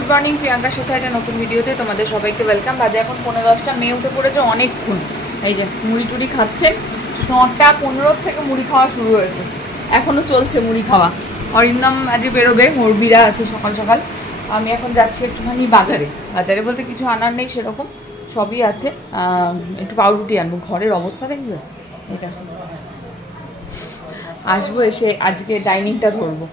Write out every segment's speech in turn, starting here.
Good morning, প্রিয়াঙ্কার সাথে একটা নতুন ভিডিওতে তোমাদের সবাইকে ওয়েলকাম। বাজে এখন 10:15, মেয়ে উঠে পড়েছে অনেকক্ষণ। এই যে মুড়ি টুড়ি খাচ্ছেন, 9:15 থেকে মুড়ি খাওয়া শুরু হয়েছে, এখনও চলছে মুড়ি খাওয়া। অরিন্দম আজকে বেরোবে, ওর বিড়া আছে সকাল সকাল। আমি এখন যাচ্ছি একটুখানি বাজারে। বাজারে বলতে কিছু আনার নেই সেরকম, সবই আছে। একটু পাউরুটি আনবো, ঘরের অবস্থা দেখবে এটা। আসবো, এসে আজকে ডাইনিংটা ধরবো।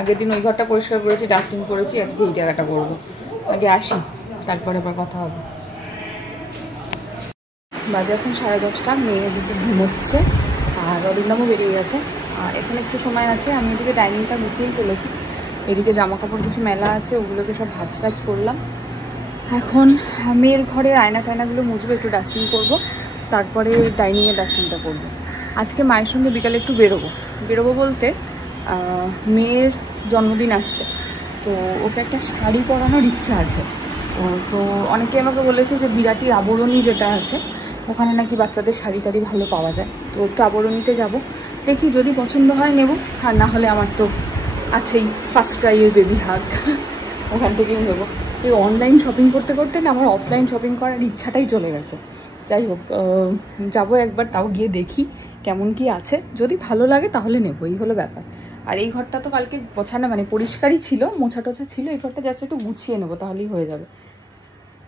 আগের দিন ওই ঘরটা পরিষ্কার করেছি, ডাস্টিং করেছি, আজকে এই জায়গাটা করবো। আগে আসি, তারপরে আবার কথা হবে। বাজে এখন 10:30, মেয়ে এদিকে ঘুমোচ্ছে আর অরিন্দমও বেরিয়ে গেছে। আর এখন একটু সময় আছে, আমি এদিকে ডাইনিংটা গুছিয়েই ফেলেছি। এদিকে জামা কাপড় কিছু মেলা আছে, ওগুলোকে সব ভাঁজ টাজ করলাম। এখন মেয়ের ঘরের আয়না টায়নাগুলো মুছবো, একটু ডাস্টিং করবো, তারপরে ডাইনিংয়ে ডাস্টিংটা করবো। আজকে মায়ের সঙ্গে বিকালে একটু বেরোবো বলতে মেয়ের জন্মদিন আসছে, তো ওকে একটা শাড়ি পরানোর ইচ্ছা আছে। তো অনেকে আমাকে বলেছে যে বিরাটির আবরণী যেটা আছে ওখানে নাকি বাচ্চাদের শাড়ি টাড়ি ভালো পাওয়া যায়, তো একটু আবরণীতে যাব। দেখি যদি পছন্দ হয় নেব, আর না হলে আমার তো আছেই ফার্স্ট ক্রাইয়ের বেবি হাগ, ওখান থেকেই নেবো। এই অনলাইন শপিং করতে করতে না আমার অফলাইন শপিং করার ইচ্ছাটাই চলে গেছে। যাই হোক, যাবো একবার, তাও গিয়ে দেখি কেমন কি আছে, যদি ভালো লাগে তাহলে নেবো, এই হলো ব্যাপার। আর এই ঘরটা তো কালকে গোছানো মানে পরিষ্কারই ছিল, মোছা টোছা ছিল, এই ঘরটা জাস্ট একটু গুছিয়ে নেবো, তাহলেই হয়ে যাবে।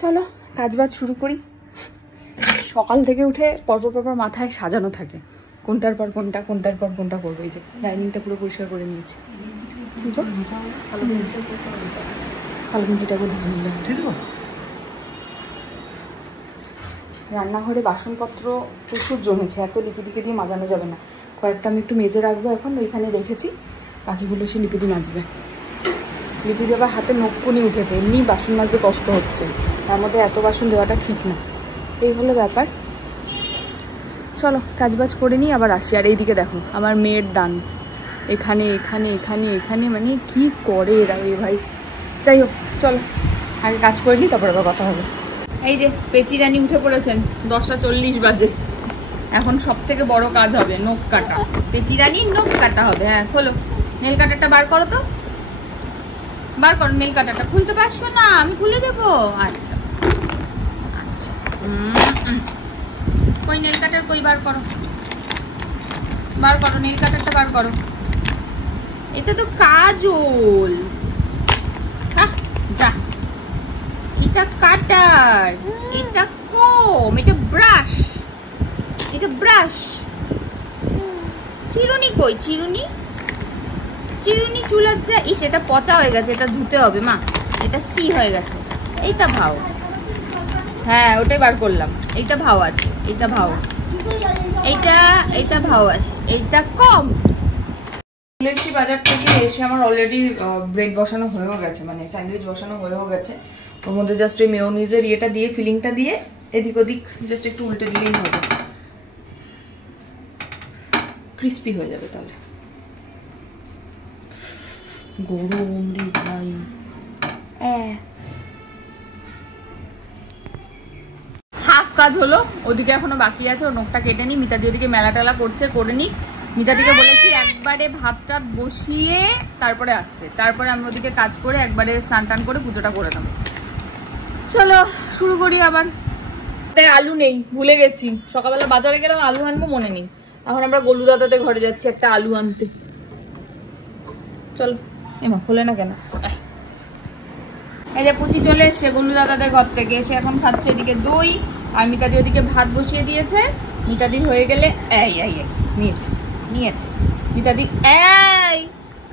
চলো কাজবাজ শুরু করি। সকাল থেকে উঠে পরপর মাথায় সাজানো থাকে, কোনটার পর কোনটা করবো। এই যে ডাইনিংটা পুরো পরিষ্কার করে নিয়েছি, ঠিক আছে। কালো গেঞ্জিটা করে ধুয়ে নিলাম, ঠিক আছে। রান্নাঘরে বাসনপত্র প্রচুর জমেছে, এত লিপিদিকে দিয়ে মাজানো যাবে না। কয়েকটা আমি একটু মেজে রাখবো, এখন ওইখানে রেখেছি, বাকিগুলো সে লিপিদি মাজবে। লিপিদি আবার হাতে নখকুনি উঠেছে, এমনি বাসন মাজতে কষ্ট হচ্ছে, তার মধ্যে এত বাসন দেওয়াটা ঠিক না। এই হলো ব্যাপার। চলো কাজবাজ করে নিই, আবার আসি। আর এইদিকে দেখো আমার মেয়ের দান, এখানে এখানে এখানে এখানে, মানে কি করে এরা এ ভাই। যাই হোক চলো আগে কাজ করে নিই, তারপর আবার কথা হবে। এই যে পেচি রানী উঠে পড়েছেন, 10:40 বাজে। এখন সব থেকে বড় কাজ হবে নখ কাটা। পেচি রানীর নখ কাটা হবে। হ্যাঁ খোলো, নেল কাটারটা বার করো তো, বার করো নেল কাটারটা। খুলতে পারছো না? আমি খুলে দেবো। আচ্ছা আচ্ছা, কই নেল কাটার, কই বার করো, বার করো নেল কাটারটা, বার করো। এটা তো কাজল, যা। এটা কাটার, এটা কম, এটা ব্রাশ, এটা ব্রাশ। চিরুনি কই, চিরুনি চুলার যা। ইস, এটা পচা হয়ে গেছে, এটা ধুতে হবে মা, এটা সি হয়ে গেছে। এইটা ভাও, হ্যাঁ ওটাই বার করলাম। এইটা ভাও আছে, এইটা ভাও, এইটা ভাও আছে, এইটা কম। এসেছি বাজার থেকে, এসে আমার অলরেডি ব্রেড বসানো হয়েও গেছে, মানে স্যান্ডউইচ বসানো হয়েও গেছে। ওর মধ্যে জাস্ট ওই মেয়োনিজের ইয়েটা দিয়ে, ফিলিংটা দিয়ে এদিক ওদিক জাস্ট একটু উল্টে দিলেই হবে, ক্রিস্পি হয়ে যাবে। তাহলে গরম রে ভাই। হাফ কাজ হলো, ওদিকে এখনো বাকি আছে, ওর নখটা কেটে নি। মিতাদি ওদিকে মেলা টেলা করছে, করে নি। মিতাদিকে বলেছি একবারে ভাতটা বসিয়ে তারপরে আসতে, তারপরে আমি ওদিকে কাজ করে একবারে স্নান টান করে পুজোটা করে দেবো। চলো শুরু করি। আবার আলু নেই, ভুলে গেছি, সকালবেলা বাজারে গেলাম আলু আনবো, মনে নেই। এখন আমরা গোলু দাদাতে ঘরে যাচ্ছি একটা আলু আনতে। চলো। এমা খোলে না কেন? এই যে পুচি চলে এসছে গোলু দাদাদের ঘর থেকে, এসে এখন খাচ্ছে এদিকে দই, আর মিতাদি ওদিকে ভাত বসিয়ে দিয়েছে। মিতাদির হয়ে গেলে নিয়েছে মিতাদি,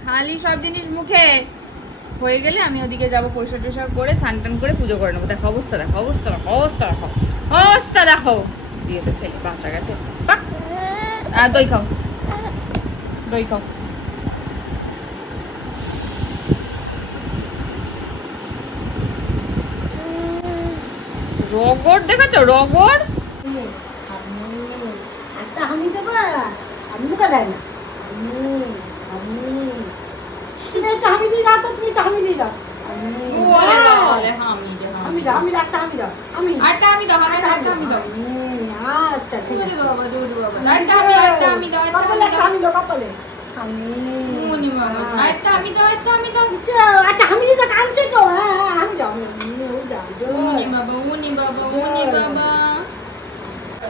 খালি সব জিনিস মুখে হয়ে গেলে আমি ওদিকে যাবো, পরিষ্কার টরিষ্কার করে স্নান করে পুজো করে নেবো। দেখো অবস্থা, দেখো অবস্থা, দেখো অবস্থা, দেখো অবস্থা, দেখো দিয়েছে ফেলে, বাচ্চা গেছে। দই খাও, দই খাও। রগর দেখেছো, রগর। আমি দেবা, আমি মুখে দেয় না। আমি দিয়ে যাও তো, তুমি তো আমি দিয়ে যাও। আচ্ছা ঠিক আছে, কপালে আমি দাও, আমি দিতে কাঁদছে তো। বাবা মনি বাবা।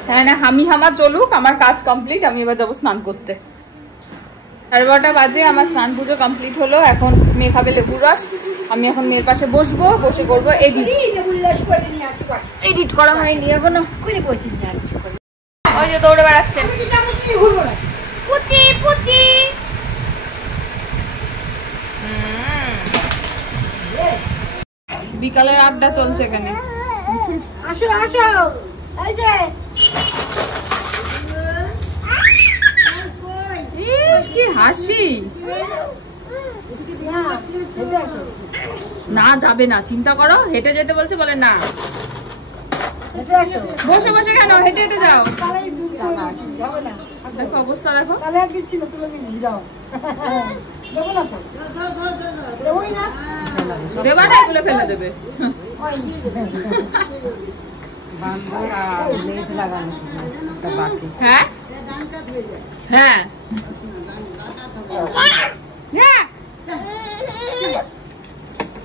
হ্যাঁ না, হামি হামা চলুক, আমার কাজ কমপ্লিট। আমি এবার যাবো স্নান করতে। 12:30 বাজে, আমার স্নান পুজো কমপ্লিট হলো। এখন মেয়ে খাবে লেবুর রস। আমি এখন মেয়ের পাশে বসবো, বসে করবো এডিট। এডিট করা হয়নি এখনো। ওই যে দৌড়ে বেড়াচ্ছে পুচি পুচি। বিকালের আড্ডা চলছে এখানে। আসো আসো, এই যে কি হাসি। না যাবে না, চিন্তা করো। হেঁটে যেতে বলছে, বলে না। বসে বসে কেন, হেঁটে হেঁটে যাও। দেখো অবস্থা, দেখো। দেবা না, এগুলো ফেলে দেবে। হ্যাঁ হ্যাঁ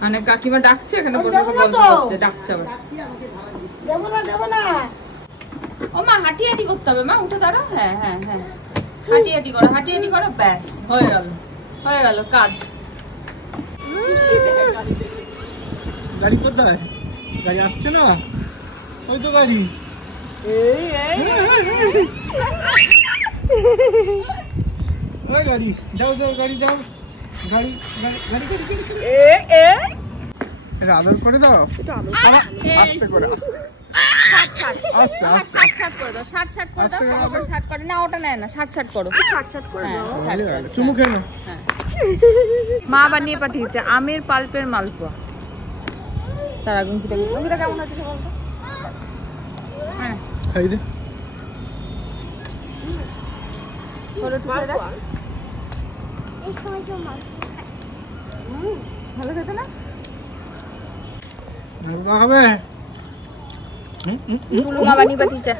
মানে কাকিমা ডাকছে, এখানে বসে গল্প করছে, ডাকছে। ও মা, হাঁটি হাঁটি করতে হবে মা, উঠে দাঁড়াও। হ্যাঁ হ্যাঁ হ্যাঁ, হাঁটি হাঁটি করো, হাঁটি হাঁটি করো, ব্যাস হয়ে গেল, হয়ে গেল কাজ। গাড়ি কোথায়? গাড়ি আসছে না, ওই তো গাড়ি। ওই গাড়ি, যাও যাও, গাড়ি যাও, গাড়ি গাড়ি গাড়ি গাড়ি। আদর করে দাও, আস্তে করে, আস্তে আস্তে আস্তে। চুমু খেলো। মা বানিয়ে পাঠিয়েছে আমের পাল্পের মালপোয়া। তার আগুন কেমন হচ্ছে বলতো? হ্যাঁ খাই দে। ভালো খেতে না? হবে বানিয়ে পাঠিয়েছে।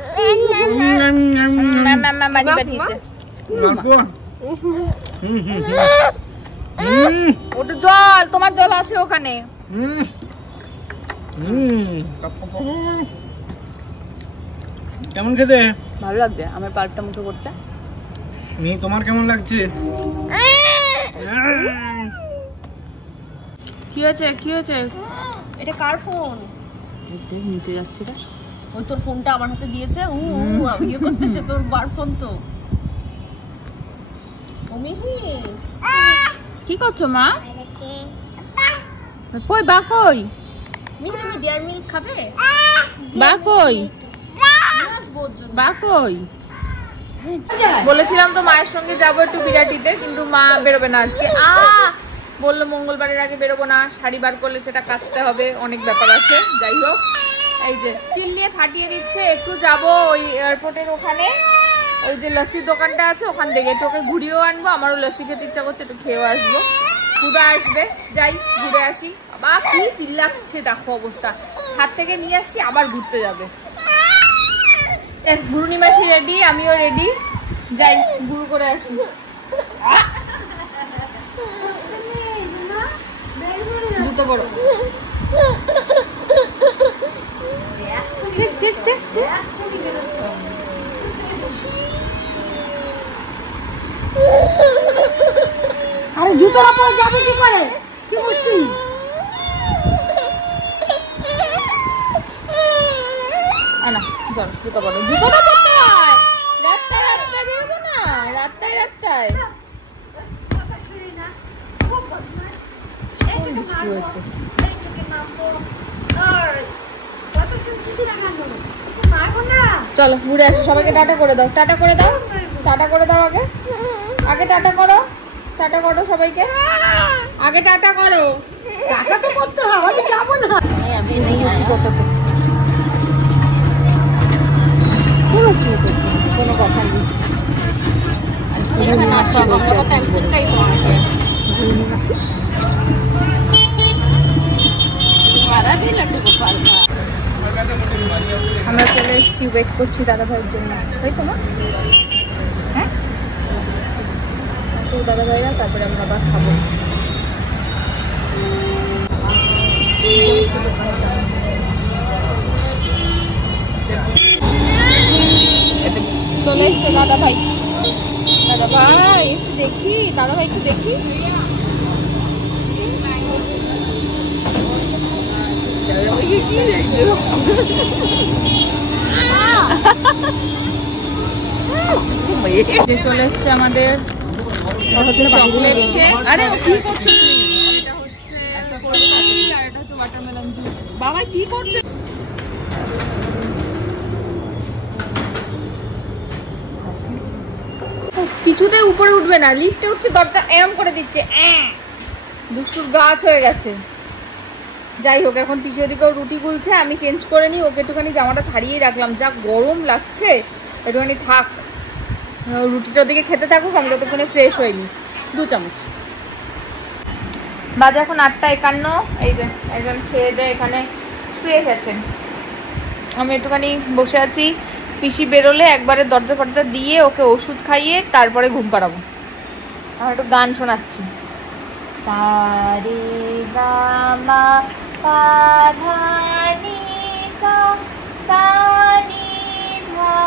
ওটা জল, তোমার জল আছে ওখানে। কেমন খেতে? ভালো লাগছে, আমার পাল্পটা মুখে করছে। তোমার কেমন লাগছে? কি হয়েছে, কি হয়েছে? এটা কার ফোন? নিতে যাচ্ছে রে। ওই তোর ফোনটা আমার হাতে দিয়েছে। আমি ইয়ে করতেছে, তোর বার ফোন তো। কি করছো মা? কই বা, কই তুমি ডিয়ার মিল্ক খাবে? বা কই, বা কই? বলেছিলাম তো মায়ের সঙ্গে যাবো একটু বিরাটিতে, কিন্তু মা বেরোবে না আজকে। বললো মঙ্গলবারের আগে বেরোবো না, শাড়ি বার করলে সেটা কাচতে হবে, অনেক ব্যাপার আছে। যাই হোক, এই যে চিল্লিয়ে ফাটিয়ে দিচ্ছে। একটু যাবো ওই এয়ারপোর্টের ওখানে, ওই যে লস্যির দোকানটা আছে, ওখান থেকে একটু ওকে ঘুরিয়েও আনবো। আমারও লস্যি খেতে ইচ্ছা করছে, একটু খেয়েও আসবো। ক্ষুধা আসবে, যাই ঘুরে আসি। বাবা কি চিল্লাচ্ছে, দেখো অবস্থা। ছাদ থেকে নিয়ে আসছি, আবার ঘুরতে যাবে। গুরুনি মাসি রেডি, আমিও রেডি, যাই গুরু করে আসি। জুতো বড় আরে জুতোর উপর যাবে কি করে? কি মুশকিল? না জুতো বড়, জুতোটা পরতে হয়। রাস্তায় রাস্তায় বেরোবো না, রাস্তায় রাস্তায়। হয়েছে চলো ঘুরে আসি। সবাইকে টাটা করে দাও, টাটা করে দাও, টাটা করে দাও। আগে আগে টাটা করো, টাটা করো সবাইকে, আগে টাটা করো। টাকা তো করতে হবে, আমি যাবো না। আমি নিয়েছি টোটোতে, কোনো কথা নেই। আমরা চলে এসেছি, ওয়েট করছি দাদা ভাইয়ের জন্য, তাই তো না? হ্যাঁ দাদা ভাইরা, তারপরে আমরা আবার খাবো। চলে এসছে দাদা ভাই। দাদা ভাই একটু দেখি, দাদা ভাই একটু দেখি। চলে এসছে আমাদের চকলেট শেক। আরে কি করছো তুমি? এটা হচ্ছে আর এটা হচ্ছে ওয়াটারমেলন জুস। বাবা কি করছে? কিছুতে উপরে উঠবে না, লিফটে উঠছে দরজা এরম করে দিচ্ছে। দুষ্টুর গাছ হয়ে গেছে। যাই হোক, এখন পিছু ওদিকেও রুটি গুলছে, আমি চেঞ্জ করে নিই। ওকে একটুখানি জামাটা ছাড়িয়ে রাখলাম, যা গরম লাগছে। একটুখানি থাক, রুটিটা ওদিকে খেতে থাকুক, আমি ততক্ষণে ফ্রেশ হয়নি। 2 চামচ। বাজে এখন 8:51। এই যে একজন খেয়ে দেয় এখানে শুয়ে গেছেন, আমি একটুখানি বসে আছি। পিসি বেরোলে একবারে দরজা ফরজা দিয়ে ওকে ওষুধ খাইয়ে তারপরে ঘুম পাড়াবো। আমি একটু গান শোনাচ্ছি। সারে গা মা পা ধা নি সা সা নি ধা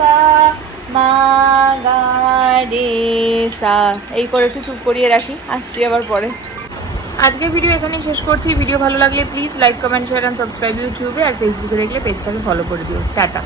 পা মা গা রে সা, এই করে একটু চুপ করিয়ে রাখি, আসছি আবার পরে। আজকের ভিডিও এখানেই শেষ করছি। ভিডিও ভালো লাগলে please like, comment, share and subscribe ইউটিউবে, আর ফেসবুকে দেখলে পেজটাকে ফলো করে দিও। টাটা।